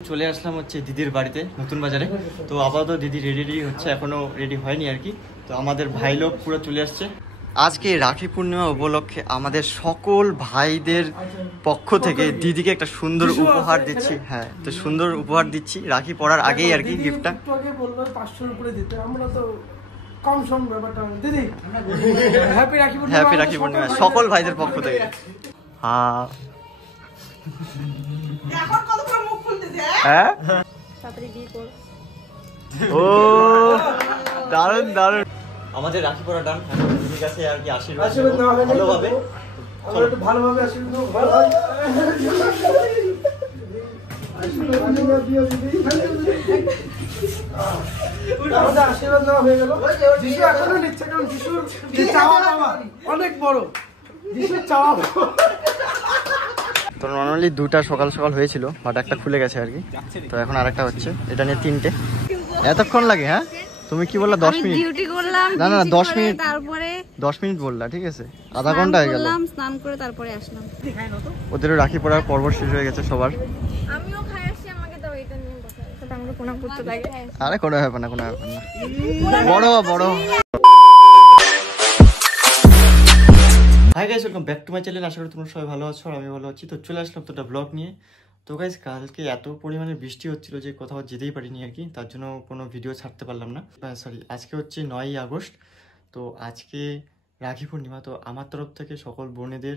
চলে আসলাম হচ্ছে দিদির বাড়িতে নতুন বাজারে। তো আপাতত দিদি রেডি হচ্ছে, এখনো রেডি হয়নি আর কি। তো আমাদের ভাই লোক পুরো চলে আসছে। আজকে রাখি পূর্ণিমা উপলক্ষে আমাদের সকল ভাইদের পক্ষ থেকে দিদিকে একটা সুন্দর উপহার দিচ্ছি। হ্যাঁ, তো সুন্দর উপহার দিচ্ছি রাখি পড়ার আগেই আর কি। গিফটটা বললো 500 উপরে দিতে, আমরা তো কম সম ব্যাপারটা। দিদি হ্যাপি রাখি পূর্ণিমা, হ্যাপি রাখি পূর্ণিমা সকল ভাইদের পক্ষ থেকে। হ্যাঁ এখন কত করে মুখ খুলতে যায়। হ্যাঁ তাড়াতাড়ি বিয়ে কর। ও দারুণ দারুণ। আমাদের রাখি পড়া ডান। দিদির কাছে আর কি আশীর্বাদ ভালোভাবে, আমরা একটু ভালোভাবে আশীর্বাদ ভালো হয়। আশীর্বাদ দিও দিদি। আমাদের আশীর্বাদ নেওয়া হয়ে গেল। যিশু এখনো নিচ্ছে, কারণ যিশুর চাওয়া পাওয়া অনেক বড়। যিশুর চাওয়া তো নর্মালি দুটা সকাল সকাল হয়েছিল, বাট একটা খুলে গেছে আর কি। তো এখন আরেকটা হচ্ছে, এটা নিয়ে 3টে। এতক্ষণ লাগে? হ্যাঁ তুমি কি বললা? 10 মিনিট ডিউটি করলাম। না না 10 মিনিট, তারপরে 10 মিনিট বললা, ঠিক আছে আধা ঘন্টা হয়ে গেল। স্নান করে তারপরে আসলাম। ওদেরও রাখি পড়ার পর্ব শেষ হয়ে গেছে সবার। আমিও খাই আসছি, আমাকে দাও এটা নিয়ে বসা। এটা আমরা প্রণাম করতে লাগে। আরে কোনো ব্যাপার না, কোনো ব্যাপার না। বড় বড়। Hi guys, welcome back to my channel. আশা করি তোমরা সবাই ভালো আছো আর আমি ভালো আছি। তো চলে আসলাম তো একটা ব্লগ নিয়ে। তো গাইস কালকে এত পরিমাণে বৃষ্টি হচ্ছিল যে কোথাও যেতেই পারিনি আর কি, তার জন্য কোনো ভিডিও ছাড়তে পারলাম না। সরি, আজকে হচ্ছে 9ই আগস্ট। তো আজকে রাখি পূর্ণিমা। তো আমার তরফ থেকে সকল বোনেদের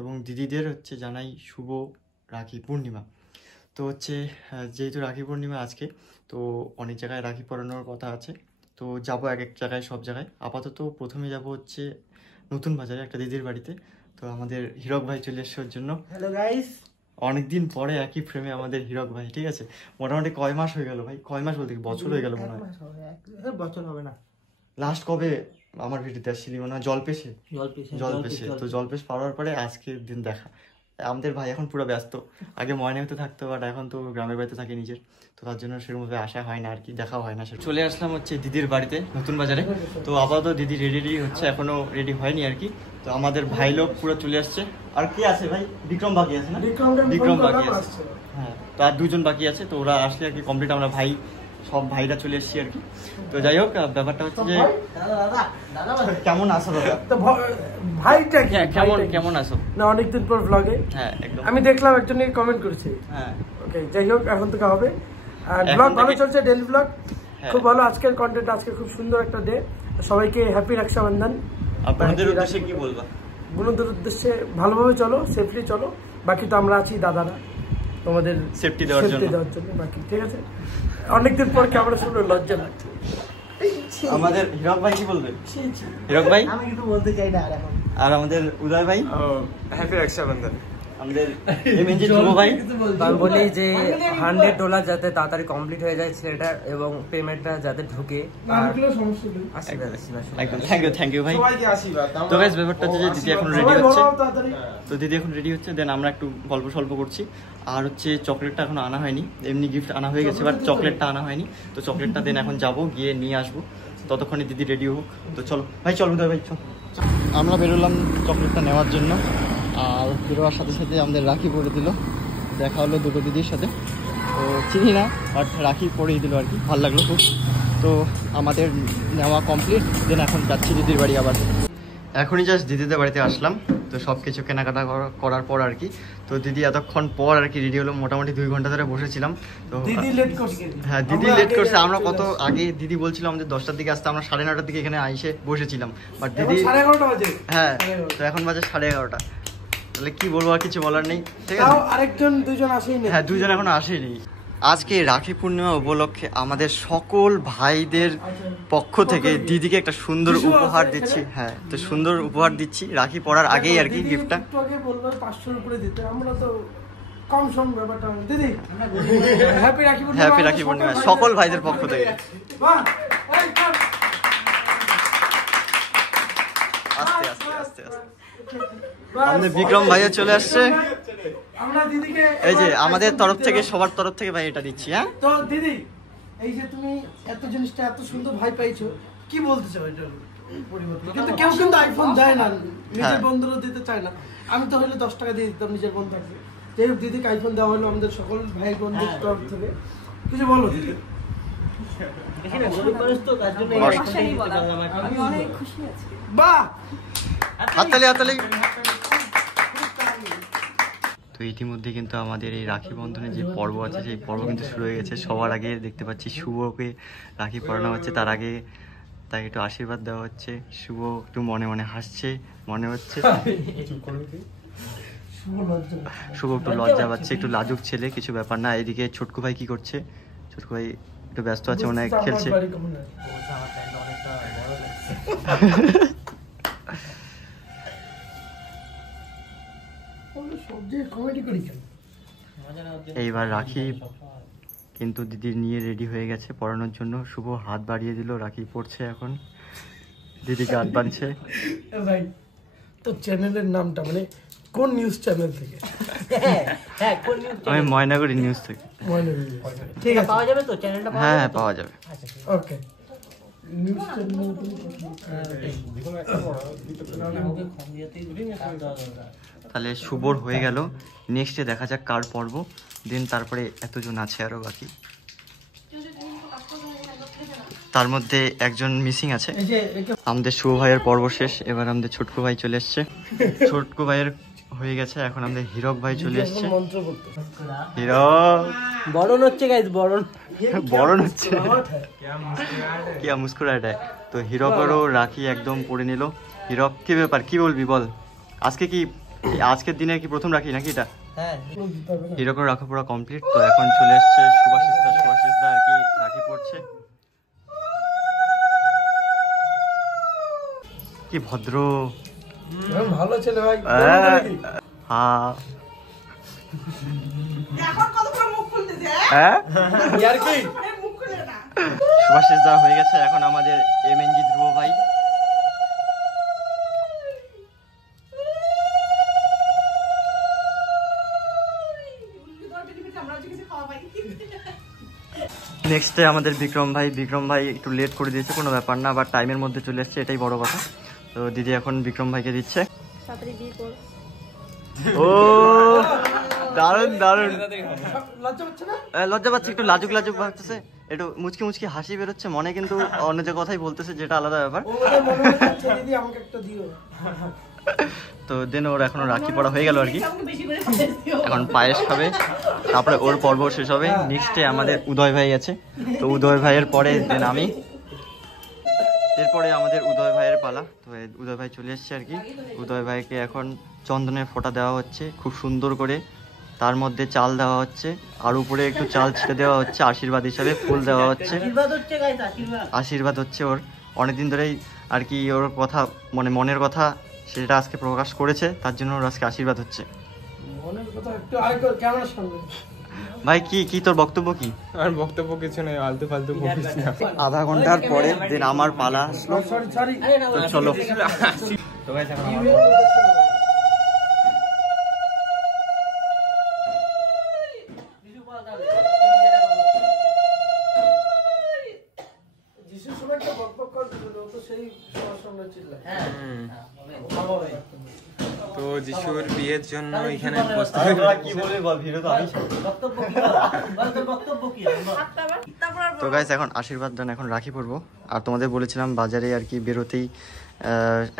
এবং দিদিদের হচ্ছে জানাই শুভ রাখি পূর্ণিমা। তো হচ্ছে যেহেতু রাখি পূর্ণিমা আজকে, তো অনেক জায়গায় রাখি পরানোর কথা আছে। তো যাবো এক এক জায়গায়, সব জায়গায়। আপাতত প্রথমে যাব হচ্ছে নতুন বাজারে একটা দিদির বাড়িতে। তো আমাদের হিরক ভাই চলে এসছে ওর জন্য। হ্যালো গাইস, অনেকদিন পরে একই ফ্রেমে আমাদের হিরক ভাই, ঠিক আছে। মোটামুটি কয় মাস হয়ে গেল ভাই? কয় মাস বলতে বছর হয়ে গেল মনে হয়। বছর হবে না। লাস্ট কবে আমার ভিডিওতে আসছিলি মনে হয়? জলপেশে। তো জলপেশ পাওয়ার পরে আজকের দিন দেখা। আমাদের ভাই এখন পুরো ব্যস্ত। আগে ময়নাতে থাকতো, বাট এখন তো গ্রামের বাড়িতে থাকে নিজের। তো তার জন্য সেরকমভাবে আসা হয় না আর কি, দেখাও হয় না। চলে আসলাম হচ্ছে দিদির বাড়িতে নতুন বাজারে। তো আপাতত দিদি রেডি হচ্ছে, এখনো রেডি হয়নি আর কি। তো আমাদের ভাই লোক পুরো চলে আসছে। আর কি আছে ভাই? বিক্রম বাকি আছে না? বিক্রম বাকি আছে, হ্যাঁ। তো আর 2জন বাকি আছে। তো ওরা আসলে আর কি কমপ্লিট, আমরা ভাই সব ভাইরা চলে এসেছি আর কি। তো যাই হোক, ব্যাপারটা হচ্ছে যে কেমন আছো দাদা? তো ভাইটা কি কেমন আছো? না অনেকদিন পর ব্লগে। হ্যাঁ একদম। আমি দেখলাম একজন কমেন্ট করেছে। হ্যাঁ ওকে, যাই হোক এখন থেকে হবে। আর ব্লগ ভালো চলছে, ডেইলি ব্লগ খুব ভালো। আজকের কন্টেন্ট, আজকে খুব সুন্দর একটা ডে। সবাইকে হ্যাপি রক্ষাবন্ধন। আপনাদের উদ্দেশ্যে কি বলবা? বোনদের উদ্দেশ্যে ভালোভাবে চলো, সেফলি চলো। বাকি তো আমরা আছি দাদারা, তোমাদের সেফটি দেওয়ার জন্য। বাকি ঠিক আছে। অনেকদিন পর ক্যামেরা শুনলে লজ্জা লাগছে। আমাদের হিরক ভাই কি বলবে? হিরক ভাই আমি কিছু বলতে চাই না আর এখন। আর আমাদের উদয় ভাই হ্যাপি রক্ষাবন্ধন। আমাদের এমএনজি যুব ভাই। আমি বলি যে $100 যাতে তাড়াতাড়ি কমপ্লিট হয়ে যায় ছেলেটার, এবং পেমেন্টটা যাতে ঢুকে। একদম থ্যাংক ইউ ভাই। সবাইকে আশীর্বাদ। তো গাইস ব্যাপারটা হচ্ছে যে দিদি এখন রেডি হচ্ছে। তো দিদি এখন রেডি হচ্ছে, দেন আমরা একটু গল্প সল্প করছি। আর হচ্ছে চকলেটটা এখনো আনা হয়নি, এমনি গিফট আনা হয়ে গেছে, বাট চকলেটটা আনা হয়নি। তো চকলেটটা দেন এখন যাবো, গিয়ে নিয়ে আসবো। ততক্ষণে দিদি রেডি হোক। তো চলো ভাই, চলো উদয় ভাই চল। আমরা বেরোলাম চকলেটটা নেওয়ার জন্য। আর বেরোয়ার সাথে সাথে আমাদের রাখি পরে দিল। দেখা হলো দুটো দিদির সাথে। তো চিনি না, বাট রাখি পরেই দিল আর কি, ভালো লাগলো খুব। তো আমাদের নেওয়া কমপ্লিট, দেন এখন যাচ্ছি দিদির বাড়ি আবার। এখনই জাস্ট দিদিদের বাড়িতে আসলাম। তো সব কিছু কেনাকাটা করার পর আর কি। তো দিদি এতক্ষণ পর আর কি রেডি হলো, মোটামুটি 2 ঘন্টা ধরে বসেছিলাম। তো দিদি লেট করছে। হ্যাঁ দিদি লেট করছে। আমরা কত আগে দিদি বলছিল আমাদের 10টার দিকে আসতে, আমরা 9:30টার দিকে এখানে এসে বসেছিলাম। বাট দিদি 11:30 বাজে। হ্যাঁ, তো এখন বাজে 11:30। তাহলে কি বলবো, আর কিছু বলার নেই, ঠিক আছে। আরেকজন 2জন আসেনি। হ্যাঁ 2জন এখনো আসেনি। আজকে রাখি পূর্ণিমা উপলক্ষে আমাদের সকল ভাইদের পক্ষ থেকে দিদিকে একটা সুন্দর উপহার দিচ্ছি। হ্যাঁ, তো সুন্দর উপহার দিচ্ছি রাখি পড়ার আগেই আর কি। গিফটটা বললো 500 উপরে দিতে, আমরা তো কম সম ব্যাপারটা। দিদি হ্যাপি রাখি পূর্ণিমা। হ্যাপি রাখি পূর্ণিমা সকল ভাইদের পক্ষ থেকে। আস্তে আস্তে আস্তে আস্তে আমাদের বিক্রম ভাইও চলে আসছে। আমরা দিদিকে এই যে আমাদের তরফ থেকে, সবার তরফ থেকে ভাই এটা দিচ্ছি। হ্যাঁ তো দিদি, এই যে তুমি এত জিনিসটা, এত সুন্দর ভাই পাইছো, কি বলতে চাও এটা পরিবর্তন? কিন্তু কেউ কিন্তু আইফোন দেয় না, নিজের বন্ধুরও দিতে চায় না। আমি তো হলে 10 টাকা দিয়ে দিতাম নিজের বন্ধুকে। যে দিদিকে আইফোন দেওয়া হলো আমাদের সকল ভাই বোনদের তরফ থেকে। কিছু বলো দিদি। বাহ, হাততালি হাততালি। তো ইতিমধ্যে কিন্তু আমাদের এই রাখি বন্ধনের যে পর্ব আছে সেই পর্ব কিন্তু শুরু হয়ে গেছে। সবার আগে দেখতে পাচ্ছি শুভকে রাখি পরানো হচ্ছে, তার আগে তাকে একটু আশীর্বাদ দেওয়া হচ্ছে। শুভ একটু মনে মনে হাসছে মনে হচ্ছে, শুভ একটু লজ্জা পাচ্ছে, একটু লাজুক ছেলে, কিছু ব্যাপার না। এদিকে ছোটকু ভাই কি করছে? ছোটকু ভাই একটু ব্যস্ত আছে, মনে হয় খেলছে। এইবার রাখি কিন্তু দিদির নিয়ে রেডি হয়ে গেছে পড়ানোর জন্য। শুভ হাত বাড়িয়ে দিল, রাখি পড়ছে এখন, দিদিকে হাত বাঁধছে। ভাই তো চ্যানেলের নামটা মানে কোন নিউজ চ্যানেল থেকে? আমি ময়নাগুড়ি নিউজ থেকে। ঠিক আছে, পাওয়া যাবে তো চ্যানেলটা? হ্যাঁ পাওয়া যাবে। ওকে। নিউজ চ্যানেল তাহলে শুভর হয়ে গেল। নেক্সটে দেখা যাক কার পর্ব। দেন তারপরে এতজন আছে আরো বাকি, তার মধ্যে একজন মিসিং আছে। আমাদের শুভ ভাইয়ের পর্ব শেষ, এবার আমাদের ছোটকু ভাই চলে এসছে। ছোটকু ভাইয়ের হয়ে গেছে, এখন আমাদের হিরক ভাই চলে এসছে। হিরক বরণ হচ্ছে গাইস, বরণ হচ্ছে, কি মুস্কুরাটা। তো হিরকেরও রাখি একদম পরে নিল। হিরক কি ব্যাপার, কি বলবি বল? আজকে কি আজকের দিনের কি প্রথম রাখি নাকি এটা? হ্যাঁ, হিরকের রাখা পড়া কমপ্লিট। তো এখন চলে এসছে সুভাষিস দা আর কি রাখি পড়ছে। কি ভদ্র, ভালো ছেলে ভাই। হ্যাঁ সুভাষিস দা হয়ে গেছে। এখন আমাদের এমএনজি ধ্রুব ভাই। নেক্সটে আমাদের বিক্রম ভাই। বিক্রম ভাই একটু লেট করে দিয়েছে, কোনো ব্যাপার না, বাট টাইমের মধ্যে চলে এসছে, এটাই বড় কথা। তো দিদি এখন বিক্রম ভাইকে দিচ্ছে। ও দারুন দারুন। লজ্জা পাচ্ছে, একটু লাজুক লাজুক ভাবতেছে, একটু মুচকি মুচকি হাসি বেরোচ্ছে মনে, কিন্তু অন্য যে কথাই বলতেছে, যেটা আলাদা ব্যাপার। তো দেন ওর এখনো রাখি পড়া হয়ে গেল আর কি। এখন পায়েস খাবে, তারপরে ওর পর্ব শেষ হবে। নেক্সটে আমাদের উদয় ভাই আছে। তো উদয় ভাইয়ের পরে দেন আমি, এরপরে আমাদের উদয় ভাইয়ের পালা। তো উদয় ভাই চলে এসছে আর কি। উদয় ভাইকে এখন চন্দনের ফোঁটা দেওয়া হচ্ছে খুব সুন্দর করে, তার মধ্যে চাল দেওয়া হচ্ছে, আর উপরে একটু চাল ছিটে দেওয়া হচ্ছে আশীর্বাদ হিসাবে, ফুল দেওয়া হচ্ছে। আশীর্বাদ হচ্ছে ওর, অনেকদিন ধরেই আর কি ওর কথা, মানে মনের কথা সেটা আজকে প্রকাশ করেছে, তার জন্য ওর আজকে আশীর্বাদ হচ্ছে। ভাই কি কি তোর বক্তব্য কি? আর বক্তব্য কিছু নেই, আলতু ফালতু বকিস না। আধা ঘন্টার পরে দেন আমার পালা আসলো। তো চলো। তো গাইস এখন আমার তো যিশুর বিয়ের জন্য এখানে তো গাইস এখন আশীর্বাদ দান, এখন রাখি পড়বো। আর তোমাদের বলেছিলাম বাজারে আর কি বেরোতেই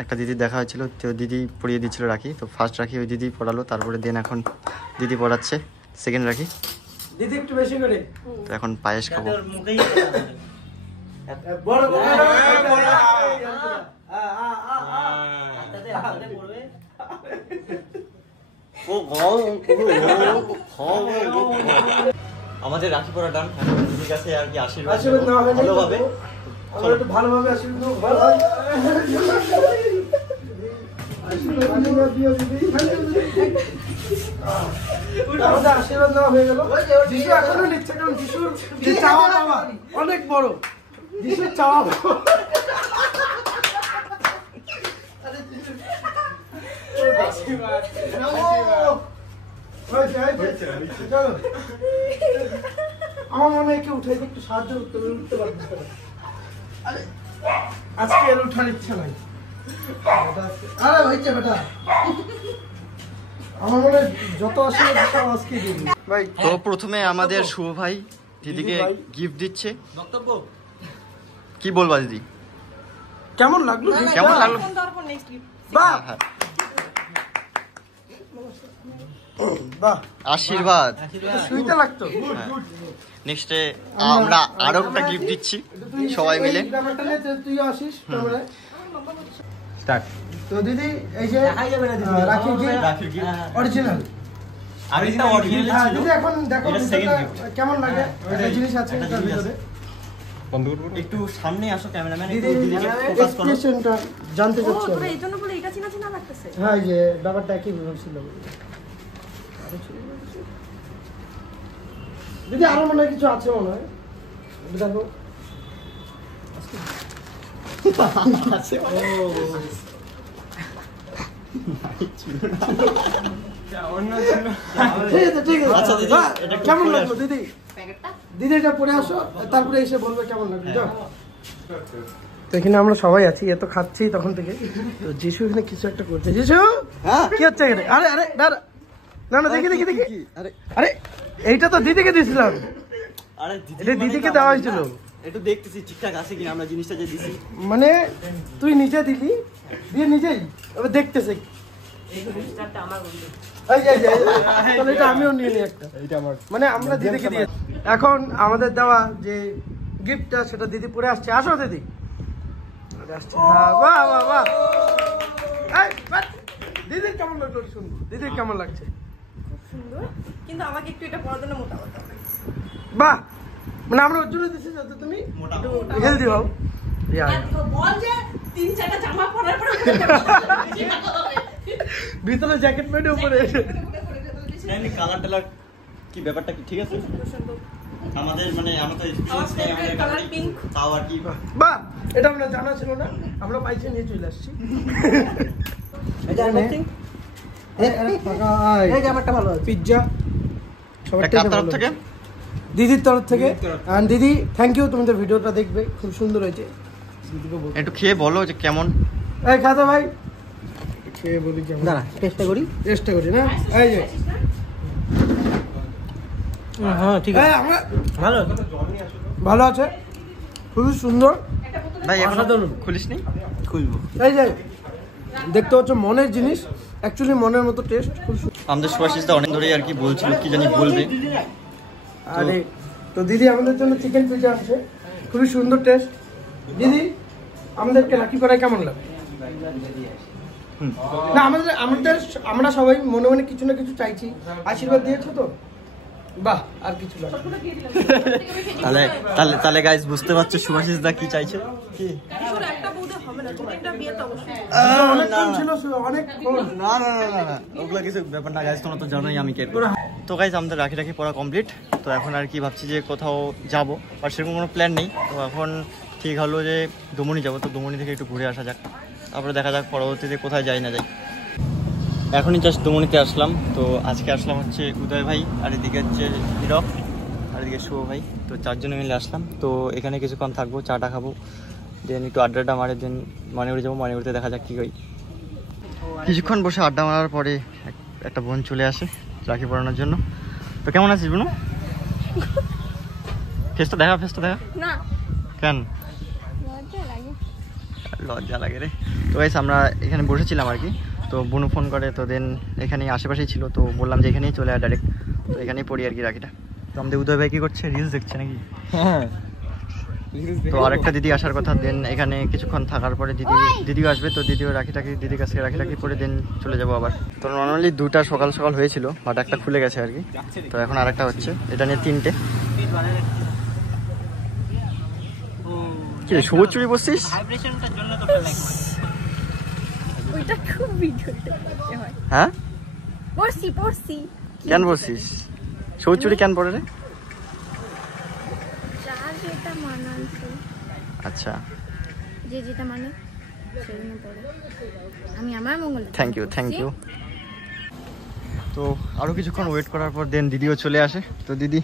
একটা দিদি দেখা হয়েছিল, তো দিদি পরিয়ে দিচ্ছিল রাখি। তো ফার্স্ট রাখি ওই দিদি পড়ালো, তারপরে দেন এখন দিদি পড়াচ্ছে সেকেন্ড রাখি। দিদি একটু বেশি করে। তো এখন পায়েস খাবো। আমাদের রাখি পড়া ডান, দিদির কাছে আর কি আশীর্বাদ ভালোভাবে, একটু ভালোভাবে আশীর্বাদ আশীর্বাদ নেওয়া হয়ে গেল। যিশু এখনো নিচ্ছে, কারণ যিশুর যে চাওয়া পাওয়া অনেক বড়। যিশুর চাওয়া আমার মনে হয় কেউ উঠে একটু সাহায্য করতে উঠতে পারবে। আজকে এর উঠার ইচ্ছা নাই। আরে হয়েছে বেটা, আমার মনে হয় যত আসে সব আজকে দিয়ে দিই ভাই। তো প্রথমে আমাদের শুভ ভাই দিদিকে গিফট দিচ্ছে। বক্তব্য কি বলবা দিদি? কেমন লাগলো? কেমন লাগলো? বাহ হ্যাঁ, বাহ, আশীর্বাদ। সুইটা লাগতো। নেক্সটে আমরা আরো একটা গিফট দিচ্ছি সবাই মিলে। এই ব্যাপারটা নিয়ে তুই আসিস ক্যামেরায়। স্টার্ট। তো দিদি এই যে রাখির গিফট অরিজিনাল। আরেকটা অরিজিনাল দিদি এখন দেখো কেমন লাগে, একটা জিনিস আছে তার ভিতরে। বন্ধ করবো একটু সামনে আসো ক্যামেরাম্যান, দিদি একটু দিদিকে ফোকাস করো। এক্সপ্রেশনটা জানতে চাচ্ছি আমি। এই জন্য বলে এটা চিনা চিনা লাগতেছে। হ্যাঁ, এই যে ব্যাপারটা কি ছিল দিদি? আরো মনে হয় কিছু আছে মনে হয়, দেখো। ঠিক আছে, ঠিক আছে। আচ্ছা দিদি, বাহ, এটা একটু কেমন পরে লাগলো দিদি? দিদি এটা পরে আসো, তারপরে এসে বলবে কেমন লাগলো। যাও। তো এখানে আমরা সবাই আছি, এত খাচ্ছি তখন থেকে। তো যিশু এখানে কিছু একটা করছে। যিশু কি হচ্ছে এখানে? আরে আরে দাঁড়া, না না, দেখি দেখি দেখি। আরে এইটা তো দিদিকে দিয়েছিলাম। আরে এটা দিদিকে দেওয়া হয়েছিল। একটু দেখতেছি ঠিকঠাক আছে কিনা আমরা জিনিসটা যে দিছি। মানে তুই নিজে দিলি, দিয়ে নিজেই এবার দেখতেছে। তাহলে এটা আমিও নিয়ে নিই একটা। মানে আমরা দিদিকে দিয়ে এখন আমাদের দেওয়া যে গিফটটা সেটা দিদি পরে আসছে। আসো দিদি। আসছে। হ্যাঁ, বাহ বাহ বাহ। এই, বাহ। দিদির কেমন লাগলো? শুন, দিদির কেমন লাগছে? সুন্দর, কিন্তু আমাকে একটু এটা পরার জন্য মোটা হতে হবে। বাহ, মানে আমরা ওর জন্য দিচ্ছি যাতে তুমি হেলদি হও। বল যে 3-4টা জামা পরার পরে ভিতরে জ্যাকেট পরে উপরে কালার টালার কি ব্যাপারটা কি ঠিক আছে? আমাদের মানে আমরা তো এক্সপেরিয়েন্স নেই, আমাদের কালার পিঙ্ক তাও আর কি। বাহ, এটা আমরা জানা ছিল না, আমরা পাইছে নিয়ে চলে আসছি। পিৎজা সবার তরফ থেকে দিদির তরফ থেকে। আর দিদি থ্যাংক ইউ, তোমাদের ভিডিওটা দেখবে, খুব সুন্দর হয়েছে। একটু খেয়ে বলো যে কেমন। এই খাতা ভাই, খেয়ে বলি কেমন। দাঁড়া, চেষ্টা করি না। এই যে হ্যাঁ, ঠিক আছে, আমরা ভালো আছে, খুবই সুন্দর। ভাই এখন খুলিসনি? খুলবো। এই যে দেখতে হচ্ছে মনের জিনিস, অ্যাকচুয়ালি মনের মতো টেস্ট, খুব আমাদের সুভাষিস অনেক ধরেই আর কি বলছিল কি জানি বলবে। আরে তো দিদি আমাদের জন্য চিকেন পিৎজা আছে, খুবই সুন্দর টেস্ট। দিদি আমাদেরকে রাখি পরায় কেমন লাগে? না, আমরা সবাই মনে মনে কিছু না কিছু চাইছি, আশীর্বাদ দিয়েছো তো, বাহ, আর কিছু লাগে। তাহলে তাহলে তাহলে গাইস বুঝতে পারছো সুভাষিস দা কি চাইছে। কি একটা বউদের হবে না, 2-3টা বিয়ে তো অবশ্যই। অনেকক্ষণ ছিল, অনেকক্ষণ। না না না না ওগুলো কিছু ব্যাপার না গাইস, তোমরা তো জানোই আমি কে। তো গাইস আমাদের রাখি পড়া কমপ্লিট। তো এখন আর কি ভাবছি যে কোথাও যাব, আর সেরকম কোনো প্ল্যান নেই। তো এখন ঠিক হলো যে দমনি যাব, তো দমনি থেকে একটু ঘুরে আসা যাক, তারপরে দেখা যাক পরবর্তীতে কোথায় যাই না যাই। এখনই জাস্ট দমনিতে আসলাম। তো আজকে আসলাম হচ্ছে উদয় ভাই, আর এদিকে হচ্ছে হিরক, আর এদিকে শুভ ভাই। তো 4 জনে মিলে আসলাম। তো এখানে কিছুক্ষণ থাকবো, চাটা খাবো, দেন একটু আড্ডাটা মারে, দেন মনেগুড়ি যাবো। মনেগুড়িতে দেখা যাক কী করি। কিছুক্ষণ বসে আড্ডা মারার পরে একটা বোন চলে আসে রাখি পরানোর জন্য। তো কেমন আছিস বোন? ফেসটা দেখা না, কেন? লজ্জা লাগে রে। তো গাইস আমরা এখানে বসেছিলাম আর কি। তো বোনু ফোন করে, তো দেন এখানেই আশেপাশেই ছিল, তো বললাম যে এখানেই চলে আয় ডাইরেক্ট। তো এখানেই পড়ি আর কি রাখিটা। তো আমাদের উদয় ভাই কী করছে? রিলস দেখছে নাকি? হ্যাঁ। তো আরেকটা দিদি আসার কথা, দেন এখানে কিছুক্ষণ থাকার পরে দিদিও আসবে। তো দিদিও দিদির কাছে রাখিটাকি পরে দেন চলে যাবো আবার। তো নর্মালি 2টা সকাল সকাল হয়েছিল, বাট একটা খুলে গেছে আর কি। তো এখন আরেকটা হচ্ছে, এটা নিয়ে 3টে। কি সবুজ চুড়ি বসছিস? ওইটা খুব ভিডিওতে করতে হয়। হ্যাঁ, পড়ছি কেন বসছিস? সবুজ চুড়ি কেন পরে রে? যার যেটা মানানছে, আচ্ছা, যে যেটা মানে সেজন্য পড়ে। আমি আমার মঙ্গল। Thank you. তো আরও কিছুক্ষণ ওয়েট করার পর দেন দিদিও চলে আসে। তো দিদি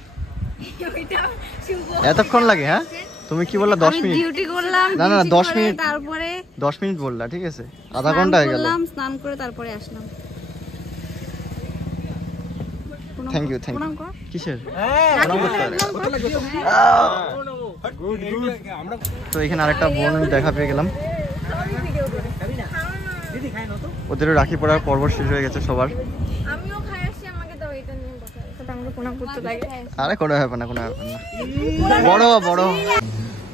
এতক্ষণ লাগে? হ্যাঁ, তুমি কি বললা? 10 মিনিট ডিউটি করলাম। না না 10 মিনিট, তারপরে 10 মিনিট বললা, ঠিক আছে, আধা ঘন্টা হয়ে গেল। স্নান করে তারপরে আসলাম। থ্যাংক ইউ কিসের তো এখানে আরেকটা বোন দেখা পেয়ে গেলাম। ওদেরও রাখি পড়ার পর্ব শেষ হয়ে গেছে সবার। আরে কোনো ব্যাপার না বড়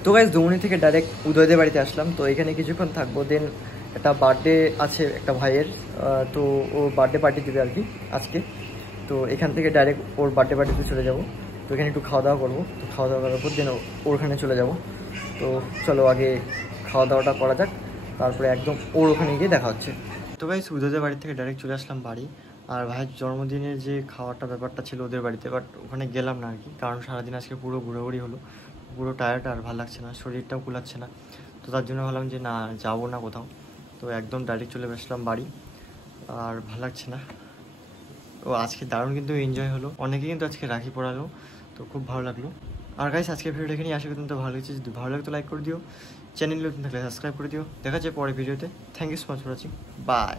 তো গাইস দুমনি থেকে ডাইরেক্ট উদয়দের বাড়িতে আসলাম। তো এখানে কিছুক্ষণ থাকবো, দেন একটা বার্থডে আছে একটা ভাইয়ের, তো ও বার্থডে পার্টি দেবে আর কি আজকে। তো এখান থেকে ডাইরেক্ট ওর বার্থডে পার্টিতে চলে যাব। তো এখানে একটু খাওয়া দাওয়া করবো, তো খাওয়া দাওয়া করার পর দেন ওখানে চলে যাব। তো চলো আগে খাওয়া দাওয়াটা করা যাক, তারপরে একদম ওর ওখানে গিয়ে দেখা হচ্ছে। তো গাইস উদয়দের বাড়ি থেকে ডাইরেক্ট চলে আসলাম বাড়ি। আর ভাইয়ের জন্মদিনের যে খাওয়াটা ব্যাপারটা ছিল ওদের বাড়িতে, বাট ওখানে গেলাম না আর কি, কারণ সারাদিন আজকে পুরো ঘোরাঘুরি হলো, পুরো টায়ার্ড আর ভালো লাগছে না, শরীরটাও কুলাচ্ছে না। তো তার জন্য ভাবলাম যে না যাবো না কোথাও, তো একদম ডাইরেক্ট চলে আসলাম বাড়ি। আর ভালো লাগছে না। ও আজকে দারুণ কিন্তু এনজয় হলো, অনেকে কিন্তু আজকে রাখি পড়ালো, তো খুব ভালো লাগলো। আর গাইস আজকে ভিডিওটা এখানে আশা করি তোমাদের ভালো লাগছে। যদি ভালো লাগে তো লাইক করে দিও, চ্যানেল নতুন থাকলে সাবস্ক্রাইব করে দিও। দেখা যায় পরের ভিডিওতে। Thank you so much for watching, by.